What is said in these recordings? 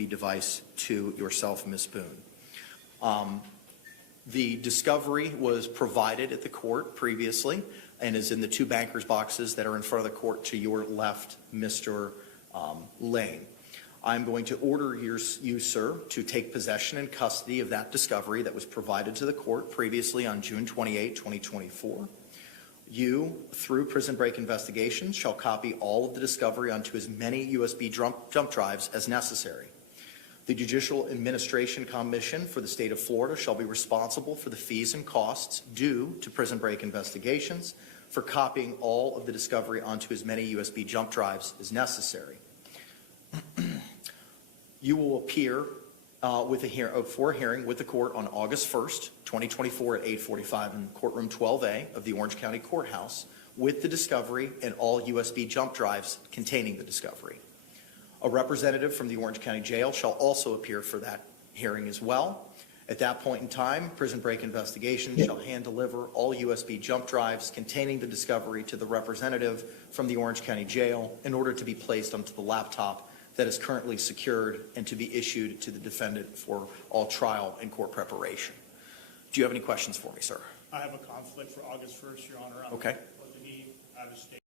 USB device to yourself, Ms. Boone. The discovery was provided at the court previously and is in the two banker's boxes that are in front of the court to your left, Mr. Lane. I'm going to order you, sir, to take possession and custody of that discovery that was provided to the court previously on June 28, 2024. You, through Prison Break investigations, shall copy all of the discovery onto as many USB jump drives as necessary. The Judicial Administration Commission for the state of Florida shall be responsible for the fees and costs due to Prison Break investigations for copying all of the discovery onto as many USB jump drives as necessary. You will appear for a hearing with the court on August 1st, 2024 at 8:45 in courtroom 12A of the Orange County Courthouse with the discovery and all USB jump drives containing the discovery. A representative from the Orange County Jail shall also appear for that hearing as well. At that point in time, Prison Break Investigations shall hand deliver all USB jump drives containing the discovery to the representative from the Orange County Jail in order to be placed onto the laptop that is currently secured and to be issued to the defendant for all trial and court preparation. Do you have any questions for me, sir? I have a conflict for August 1st, Your Honor. I'm okay. supposed to be out of state.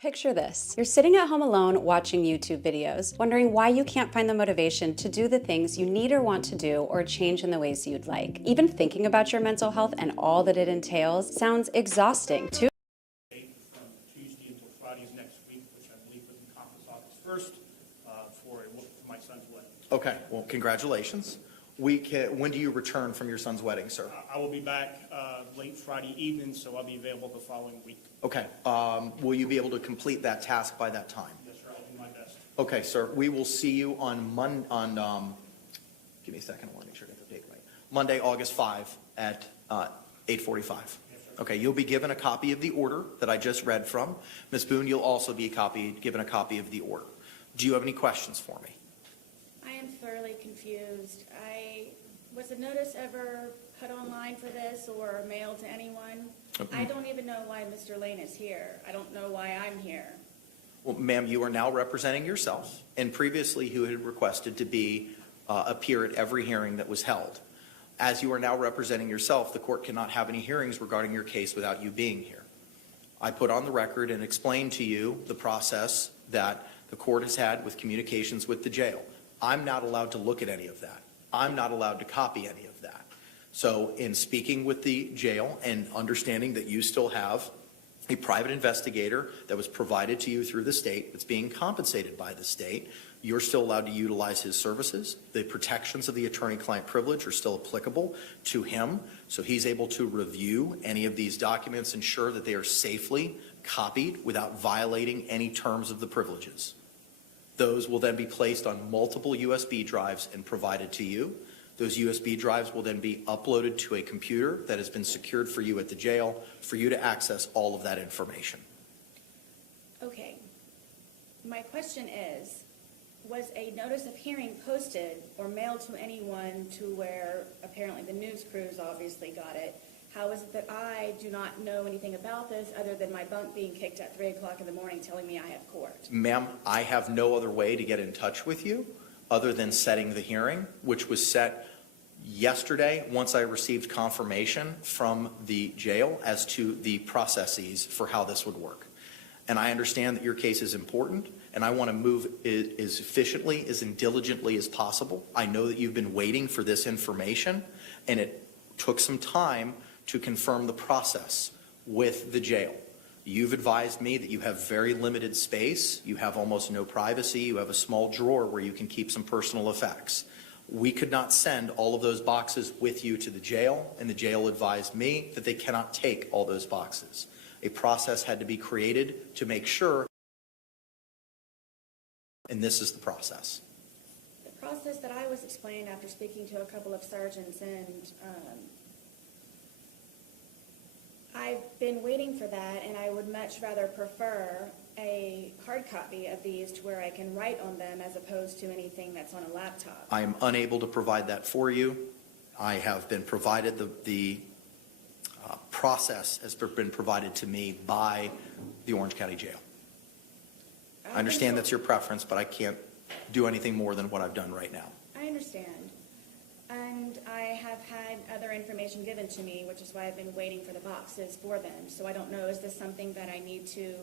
Picture this. You're sitting at home alone watching YouTube videos, wondering why you can't find the motivation to do the things you need or want to do or change in the ways you'd like. Even thinking about your mental health and all that it entails sounds exhausting. From Tuesday until Fridays next week, which I believe would encompass August 1st, for my son's wedding. Okay, well, congratulations. When do you return from your son's wedding, sir? I will be back late Friday evening, so I'll be available the following week. Okay. Will you be able to complete that task by that time? Yes, sir. I'll do my best. Okay, sir. We will see you on give me a second. I want to make sure I get the date right. Monday, August 5 at 8:45. Yes, sir. Okay, you'll be given a copy of the order that I just read from. Ms. Boone, you'll also be given a copy of the order. Do you have any questions for me? I am thoroughly confused. Was a notice ever put online for this or mailed to anyone? I don't even know why Mr. Lane is here. I don't know why I'm here. Well, ma'am, you are now representing yourself, and previously you had requested to appear at every hearing that was held. As you are now representing yourself, the court cannot have any hearings regarding your case without you being here. I put on the record and explained to you the process that the court has had with communications with the jail. I'm not allowed to look at any of that. I'm not allowed to copy any of that. So in speaking with the jail and understanding that you still have a private investigator that was provided to you through the state that's being compensated by the state, you're still allowed to utilize his services. The protections of the attorney-client privilege are still applicable to him, so he's able to review any of these documents, ensure that they are safely copied without violating any terms of the privileges. Those will then be placed on multiple USB drives and provided to you. Those USB drives will then be uploaded to a computer that has been secured for you at the jail for you to access all of that information. Okay. My question is, was a notice of hearing posted or mailed to anyone to where apparently the news crews obviously got it? How is it that I do not know anything about this other than my bunk being kicked at 3 o'clock in the morning telling me I have court? Ma'am, I have no other way to get in touch with you other than setting the hearing, which was set yesterday once I received confirmation from the jail as to the processes for how this would work. And I understand that your case is important, and I want to move it as efficiently, as diligently as possible. I know that you've been waiting for this information, and it took some time to confirm the process with the jail. You've advised me that you have very limited space, you have almost no privacy, you have a small drawer where you can keep some personal effects. We could not send all of those boxes with you to the jail, and the jail advised me that they cannot take all those boxes. A process had to be created to make sure, and this is the process. The process that I was explained after speaking to a couple of sergeants, and I've been waiting for that, and I would much rather prefer a hard copy of these to where I can write on them as opposed to anything that's on a laptop. I am unable to provide that for you. I have been provided the process has been provided to me by the Orange County Jail. I understand that's your preference, but I can't do anything more than what I've done right now. I understand. And I have had other information given to me, which is why I've been waiting for the boxes for them. So I don't know, is this something that I need to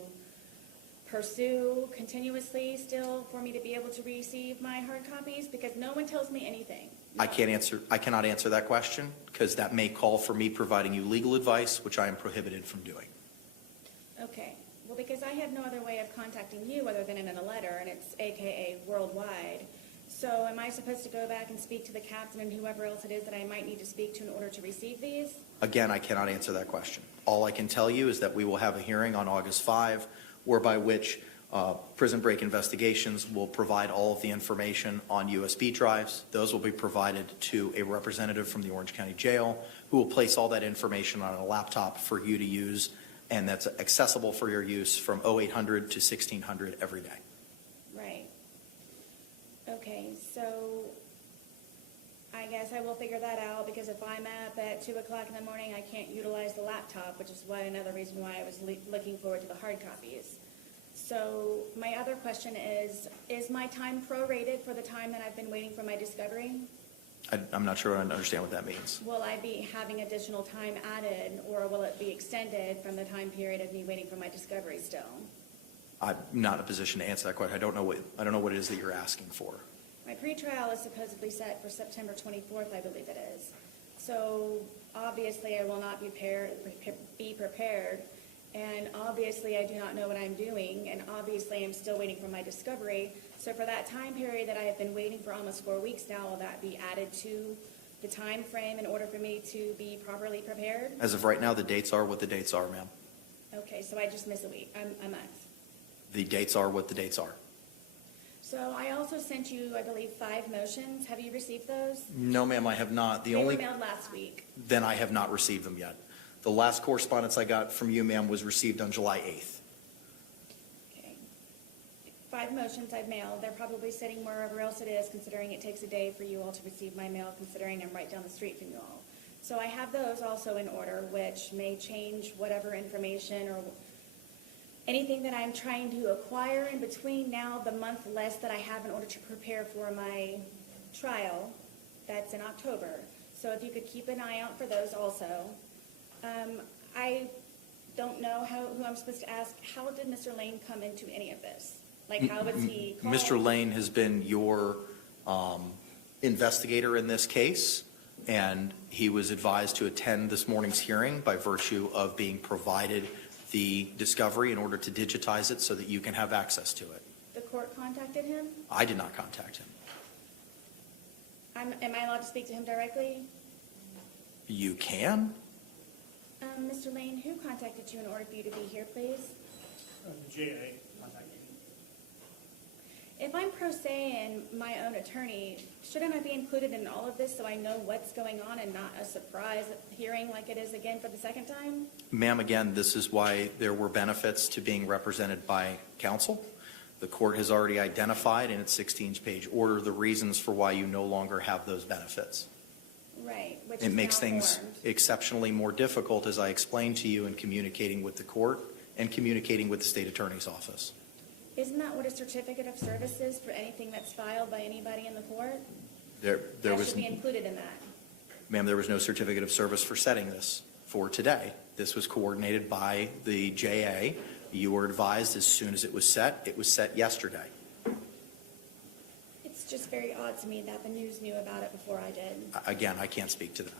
pursue continuously still for me to be able to receive my hard copies? Because no one tells me anything. I cannot answer that question because that may call for me providing you legal advice, which I am prohibited from doing. Okay. Well, because I have no other way of contacting you other than in a letter, and it's AKA worldwide. So am I supposed to go back and speak to the captain and whoever else it is that I might need to speak to in order to receive these? Again, I cannot answer that question. All I can tell you is that we will have a hearing on August 5, whereby which Prison Break Investigations will provide all of the information on USB drives. Those will be provided to a representative from the Orange County Jail who will place all that information on a laptop for you to use, and that's accessible for your use from 0800 to 1600 every day. Right. Okay, so I guess I will figure that out, because if I'm up at 2 o'clock in the morning, I can't utilize the laptop, which is another reason why I was looking forward to the hard copies. So my other question is my time prorated for the time that I've been waiting for my discovery? I'm not sure I understand what that means. Will I be having additional time added, or will it be extended from the time period of me waiting for my discovery still? I'm not in a position to answer that question. I don't know what it is that you're asking for. My pretrial is supposedly set for September 24th, I believe it is. So obviously I will not be prepared, and obviously I do not know what I'm doing, and obviously I'm still waiting for my discovery. So for that time period that I have been waiting for almost 4 weeks now, will that be added to the time frame in order for me to be properly prepared? As of right now, the dates are what the dates are, ma'am. Okay, so I just miss a week, a month. The dates are what the dates are. So I also sent you, I believe, 5 motions. Have you received those? No, ma'am, I have not. They were mailed last week. Then I have not received them yet. The last correspondence I got from you, ma'am, was received on July 8th. Okay. 5 motions I've mailed. They're probably sitting wherever else it is, considering it takes a day for you all to receive my mail, considering I'm right down the street from you all. So I have those also in order, which may change whatever information or anything that I'm trying to acquire in between now, the month less that I have in order to prepare for my trial. That's in October. So if you could keep an eye out for those also. I don't know who I'm supposed to ask. How did Mr. Lane come into any of this? Like, how was he called? Mr. Lane has been your investigator in this case, and he was advised to attend this morning's hearing by virtue of being provided the discovery in order to digitize it so that you can have access to it. The court contacted him? I did not contact him. Am I allowed to speak to him directly? You can? Mr. Lane, who contacted you in order for you to be here, please? The JA contacted me. If I'm pro se and my own attorney, shouldn't I be included in all of this so I know what's going on and not a surprise hearing like it is again for the second time? Ma'am, again, this is why there were benefits to being represented by counsel. The court has already identified in its 16-page order the reasons for why you no longer have those benefits. Right, which It is makes now things formed. exceptionally more difficult, as I explained to you, in communicating with the court and communicating with the state attorney's office. Isn't that what a certificate of service is for anything that's filed by anybody in the court? There That was, should be included in that. ma'am, there was no certificate of service for setting this for today. This was coordinated by the JA. You were advised as soon as it was set. It was set yesterday. It's just very odd to me that the news knew about it before I did. Again, I can't speak to that.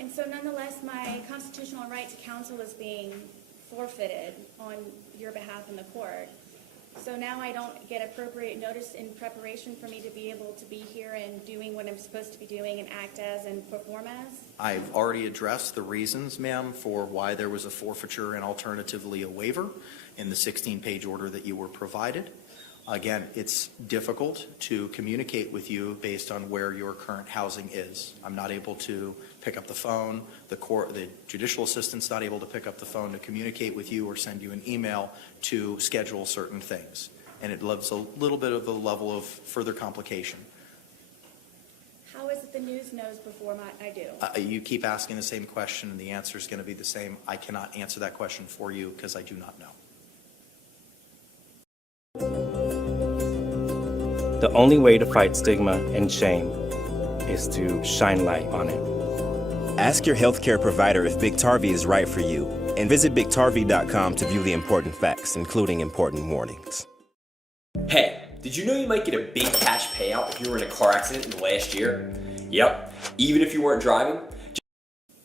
And so nonetheless, my constitutional right to counsel is being forfeited on your behalf in the court. So now I don't get appropriate notice in preparation for me to be able to be here and doing what I'm supposed to be doing and act as and perform as? I've already addressed the reasons, ma'am, for why there was a forfeiture and alternatively a waiver in the 16-page order that you were provided. Again, it's difficult to communicate with you based on where your current housing is. I'm not able to pick up the phone. The judicial assistant's not able to pick up the phone to communicate with you or send you an email to schedule certain things. And it leaves a little bit of a level of further complication. How is it the news knows before I do? You keep asking the same question, and the answer is going to be the same. I cannot answer that question for you because I do not know. The only way to fight stigma and shame is to shine light on it. Ask your healthcare provider if Biktarvy is right for you, and visit Biktarvy.com to view the important facts, including important warnings. Hey, did you know you might get a big cash payout if you were in a car accident in the last year? Yep, even if you weren't driving.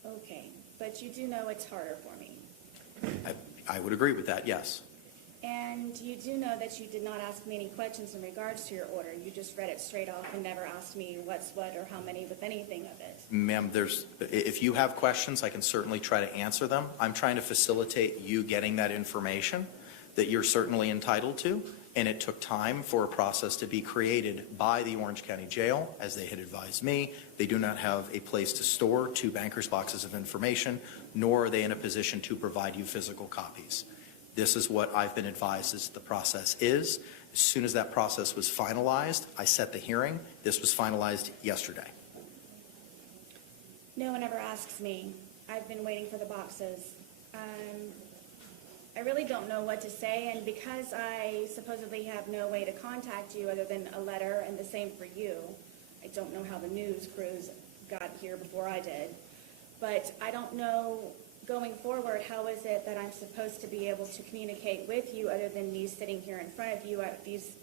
Okay, but you do know it's harder for me. I would agree with that, yes. And you do know that you did not ask me any questions in regards to your order. You just read it straight off and never asked me what's what or how many with anything of it. Ma'am, if you have questions, I can certainly try to answer them. I'm trying to facilitate you getting that information that you're certainly entitled to, and it took time for a process to be created by the Orange County Jail, as they had advised me. They do not have a place to store 2 banker's boxes of information, nor are they in a position to provide you physical copies. This is what I've been advised as the process is. As soon as that process was finalized, I set the hearing. This was finalized yesterday. No one ever asks me. I've been waiting for the boxes. I really don't know what to say, and because I supposedly have no way to contact you other than a letter, and the same for you, I don't know how the news crews got here before I did, but I don't know going forward, how is it that I'm supposed to be able to communicate with you other than me sitting here in front of you at these,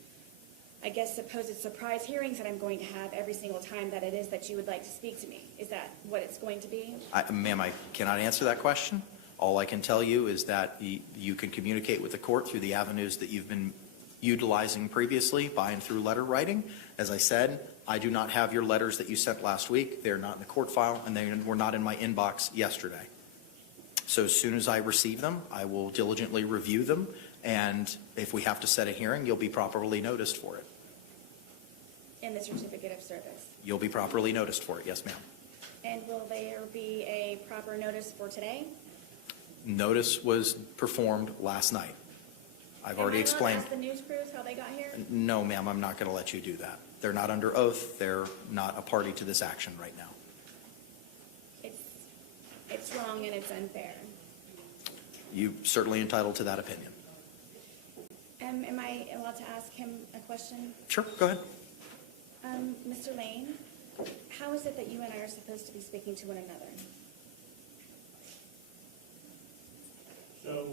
I guess, supposed surprise hearings that I'm going to have every single time that it is that you would like to speak to me? Is that what it's going to be? Ma'am, I cannot answer that question. All I can tell you is that you can communicate with the court through the avenues that you've been utilizing previously, by and through letter writing. As I said, I do not have your letters that you sent last week. They're not in the court file, and they were not in my inbox yesterday. So as soon as I receive them, I will diligently review them, and if we have to set a hearing, you'll be properly noticed for it. In the certificate of service? You'll be properly noticed for it, yes, ma'am. And will there be a proper notice for today? Notice was performed last night. I've already explained. Am I allowed to ask the news crews how they got here? No, ma'am, I'm not going to let you do that. They're not under oath. They're not a party to this action right now. It's wrong and it's unfair. You're certainly entitled to that opinion. Am I allowed to ask him a question? Sure, go ahead. Mr. Lane, how is it that you and I are supposed to be speaking to one another? So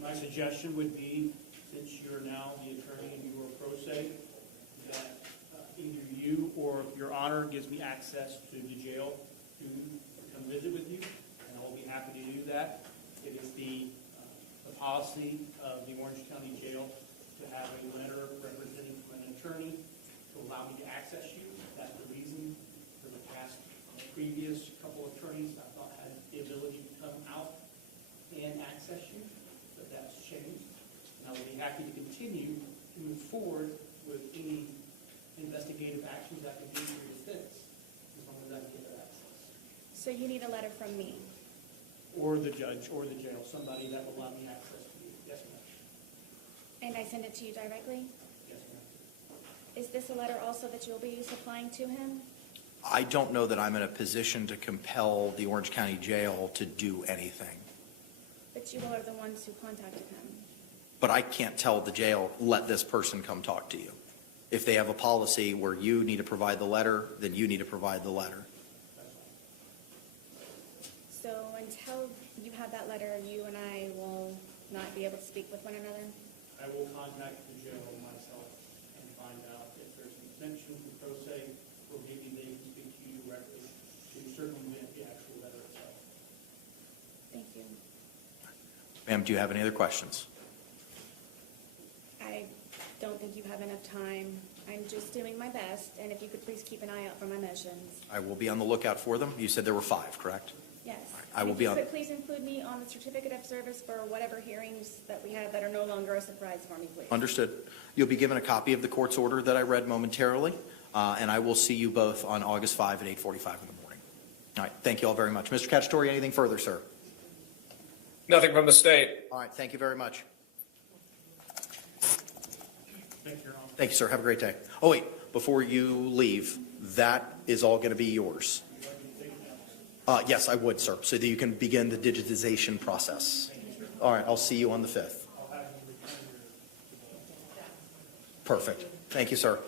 my suggestion would be, since you're now the attorney and you are pro se, that either you or your honor gives me access to the jail to come visit with you, and I will be happy to do that. It is the policy of the Orange County Jail to have a letter representing from an attorney to allow me to access you. That's the reason for the past previous couple of attorneys I thought had the ability to come out and access you, but that's changed. And I will be happy to continue to move forward with any investigative actions I can do for your defense, as long as I can get that access. So you need a letter from me? Or the judge, or the jail, somebody that will allow me access to you. Yes, ma'am. And I send it to you directly? Yes, ma'am. Is this a letter also that you'll be supplying to him? I don't know that I'm in a position to compel the Orange County Jail to do anything. But you all are the ones who contacted him. But I can't tell the jail, let this person come talk to you. If they have a policy where you need to provide the letter, then you need to provide the letter. So until you have that letter, you and I will not be able to speak with one another? I will contact the jail myself and find out if there's an exemption for pro se, or maybe they can speak to you directly to circumvent the actual letter itself. Thank you. Ma'am, do you have any other questions? I don't think you have enough time. I'm just doing my best, and if you could please keep an eye out for my motions. I will be on the lookout for them. You said there were 5, correct? Yes. I will If be you on- could please include me on the certificate of service for whatever hearings that we have that are no longer a surprise for me, please. Understood. You'll be given a copy of the court's order that I read momentarily, and I will see you both on August 5 at 8:45 in the morning. All right, thank you all very much. Mr. Cacciatore, anything further, sir? Nothing from the state. All right, thank you very much. Thank you, Your Honor. Thank you, sir. Have a great day. Oh, wait, before you leave, that is all going to be yours. Yes, I would, sir, so that you can begin the digitization process. All right, I'll see you on the 5th. Perfect. Thank you, sir.